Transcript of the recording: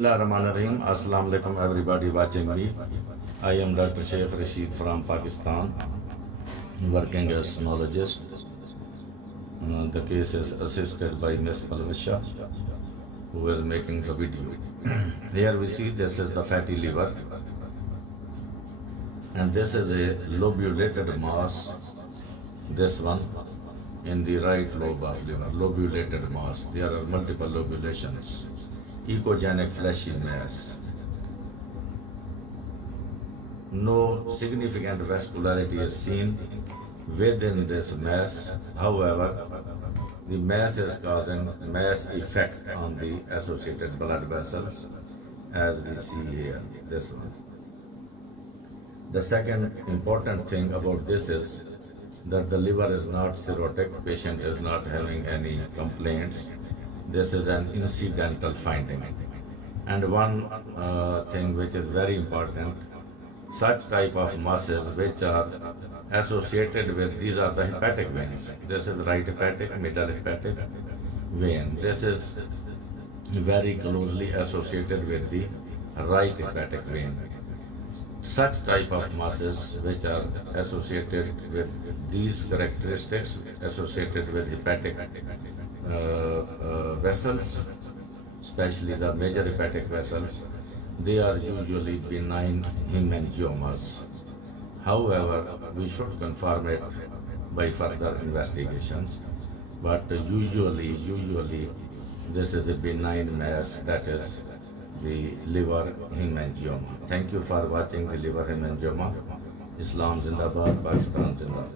Bismillahirrahmanirrahim. Assalamu alaikum everybody watching me. I am Dr. Sheikh Rasheed from Pakistan, working as sonologist. The case is assisted by Miss Palvisha, who is making the video. Here we see this is the fatty liver, and this is a lobulated mass. This one in the right lobe of liver, lobulated mass. There are multiple lobulations. Echogenic fleshy mass. No significant vascularity is seen within this mass. However, the mass is causing mass effect on the associated blood vessels, as we see here, this one. The second important thing about this is that the liver is not cirrhotic, patient is not having any complaints. This is an incidental finding. And one thing which is very important, such type of masses which are associated with, these are the hepatic veins. This is right hepatic, middle hepatic vein. This is very closely associated with the right hepatic vein. Such type of masses which are associated with these characteristics, associated with hepatic vessels, especially the major hepatic vessels, they are usually benign hemangiomas. However, we should confirm it by further investigations. But usually this is a benign mass, that is the liver hemangioma. Thank you for watching the liver hemangioma. Islam Zindabad, Pakistan Zindabad.